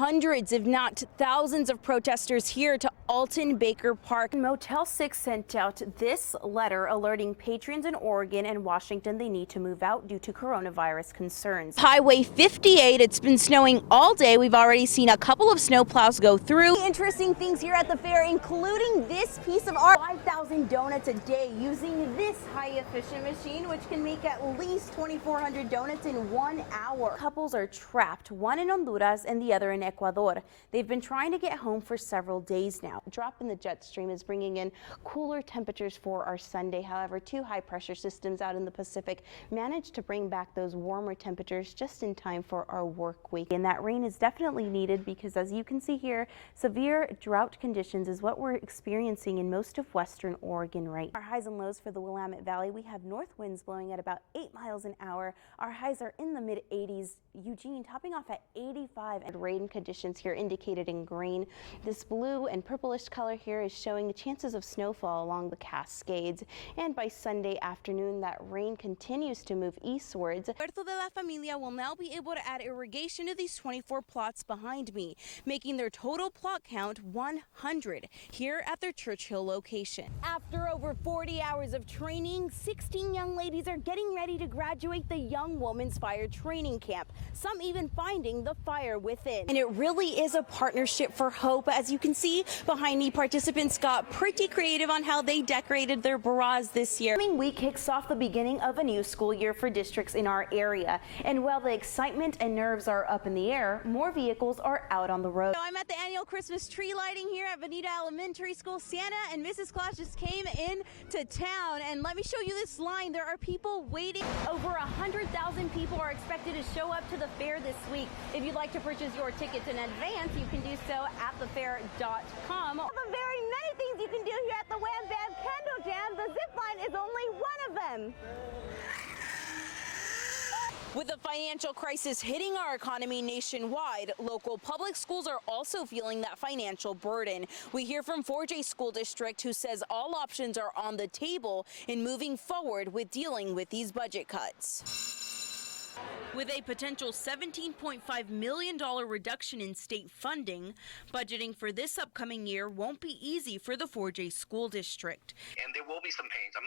Hundreds, if not thousands of protesters here to Alton Baker Park. Motel 6 sent out this letter alerting patrons in Oregon and Washington they need to move out due to coronavirus concerns. Highway 58, it's been snowing all day. We've already seen a couple of snowplows go through. Interesting things here at the fair, including this piece of art. 5,000 donuts a day using this high-efficient machine, which can make at least 2,400 donuts in 1 hour. Couples are trapped, one in Honduras and the other in Ecuador. They've been trying to get home for several days now. A drop in the jet stream is bringing in cooler temperatures for our Sunday. However, two high-pressure systems out in the Pacific managed to bring back those warmer temperatures just in time for our work week. And that rain is definitely needed because, as you can see here, severe drought conditions is what we're experiencing in most of western Oregon right now. Our highs and lows for the Willamette Valley, we have north winds blowing at about 8 miles an hour. Our highs are in the mid-80s. Eugene topping off at 85, and rain conditions here indicated in green. This blue and purplish color here is showing chances of snowfall along the Cascades. And by Sunday afternoon, that rain continues to move eastwards. Puerto de la Familia will now be able to add irrigation to these 24 plots behind me, making their total plot count 100 here at their Churchill location. After over 40 hours of training, 16 young ladies are getting ready to graduate the Young Women's Fire Training Camp, some even finding the fire within. And it really is a partnership for hope. As you can see behind me, participants got pretty creative on how they decorated their bras this year. Coming week kicks off the beginning of a new school year for districts in our area. And while the excitement and nerves are up in the air, more vehicles are out on the road. So I'm at the annual Christmas tree lighting here at Bonita Elementary School. Santa and Mrs. Claus just came in to town, and let me show you this line. There are people waiting. Over 100,000 people are expected to show up to the fair this week. If you'd like to purchase your tickets in advance, you can do so at thefair.com. The very many things you can do here at the Wham Bam Candle Jam. The zip line is only one of them. With the financial crisis hitting our economy nationwide, local public schools are also feeling that financial burden. We hear from 4J School District, who says all options are on the table in moving forward with dealing with these budget cuts. With a potential $17.5 million reduction in state funding, budgeting for this upcoming year won't be easy for the 4J School District. And there will be some pains. I'm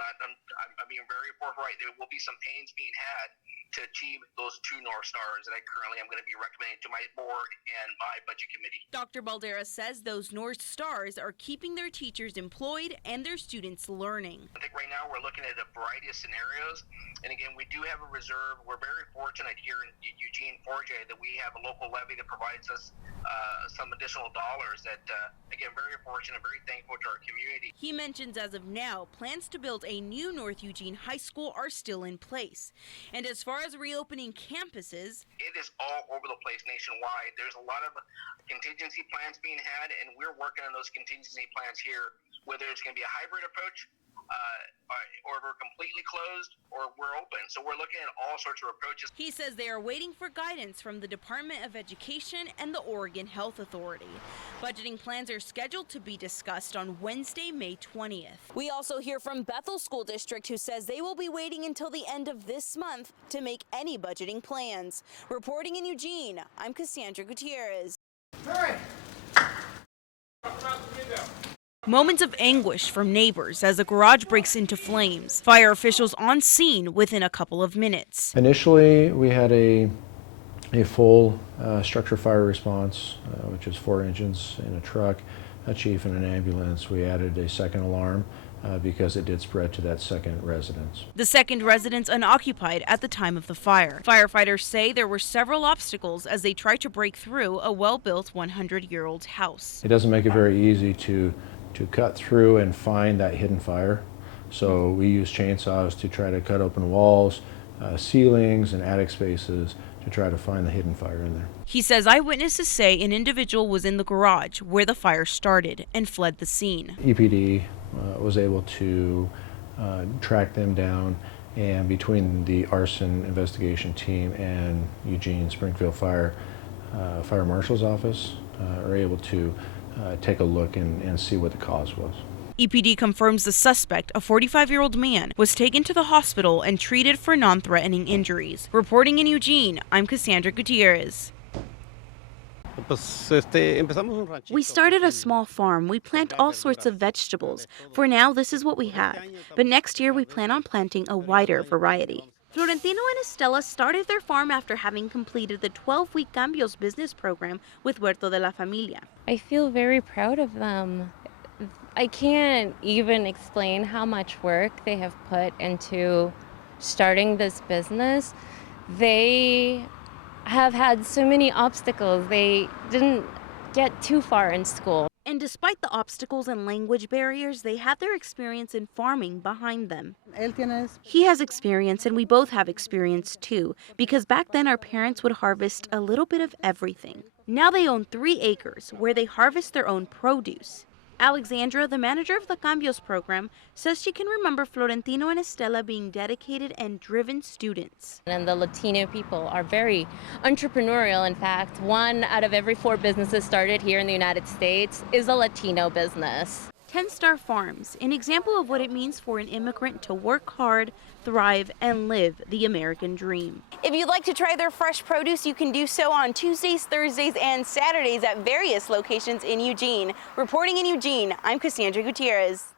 being very forthright. There will be some pains being had to achieve those two North Stars that I currently am going to be recommending to my board and my budget committee. Dr. Baldera says those North Stars are keeping their teachers employed and their students learning. I think right now we're looking at a variety of scenarios. And again, we do have a reserve. We're very fortunate here in Eugene 4J that we have a local levy that provides us some additional dollars that, again, very fortunate, very thankful to our community. He mentions as of now, plans to build a new North Eugene High School are still in place. And as far as reopening campuses, it is all over the place nationwide. There's a lot of contingency plans being had, and we're working on those contingency plans here, whether it's going to be a hybrid approach, or we're completely closed, or we're open. So we're looking at all sorts of approaches. He says they are waiting for guidance from the Department of Education and the Oregon Health Authority. Budgeting plans are scheduled to be discussed on Wednesday, May 20th. We also hear from Bethel School District, who says they will be waiting until the end of this month to make any budgeting plans. Reporting in Eugene, I'm Kassandra Gutierrez. Hurry! Moments of anguish from neighbors as a garage breaks into flames. Fire officials on scene within a couple of minutes. Initially, we had a full structure fire response, which is 4 engines in a truck, a chief, and an ambulance. We added a second alarm because it did spread to that second residence. The second residence unoccupied at the time of the fire. Firefighters say there were several obstacles as they tried to break through a well-built 100-year-old house. It doesn't make it very easy to cut through and find that hidden fire. So we use chainsaws to try to cut open walls, ceilings, and attic spaces to try to find the hidden fire in there. He says eyewitnesses say an individual was in the garage where the fire started and fled the scene. EPD was able to track them down, and between the arson investigation team and Eugene Springfield Fire Marshal's office are able to take a look and see what the cause was. EPD confirms the suspect, a 45-year-old man, was taken to the hospital and treated for non-threatening injuries. Reporting in Eugene, I'm Kassandra Gutierrez. We started a small farm. We plant all sorts of vegetables. For now, this is what we have. But next year, we plan on planting a wider variety. Florentino and Estela started their farm after having completed the 12-week Cambios business program with Huerto de la Familia. I feel very proud of them. I can't even explain how much work they have put into starting this business. They have had so many obstacles. They didn't get too far in school. And despite the obstacles and language barriers, they have their experience in farming behind them. He has experience and we both have experience too, because back then our parents would harvest a little bit of everything. Now they own 3 acres where they harvest their own produce. Alexandra, the manager of the Cambios program, says she can remember Florentino and Estela being dedicated and driven students. And the Latino people are very entrepreneurial. In fact, 1 out of every 4 businesses started here in the United States is a Latino business. 10 Star Farms, an example of what it means for an immigrant to work hard, thrive, and live the American dream. If you'd like to try their fresh produce, you can do so on Tuesdays, Thursdays, and Saturdays at various locations in Eugene. Reporting in Eugene, I'm Kassandra Gutierrez.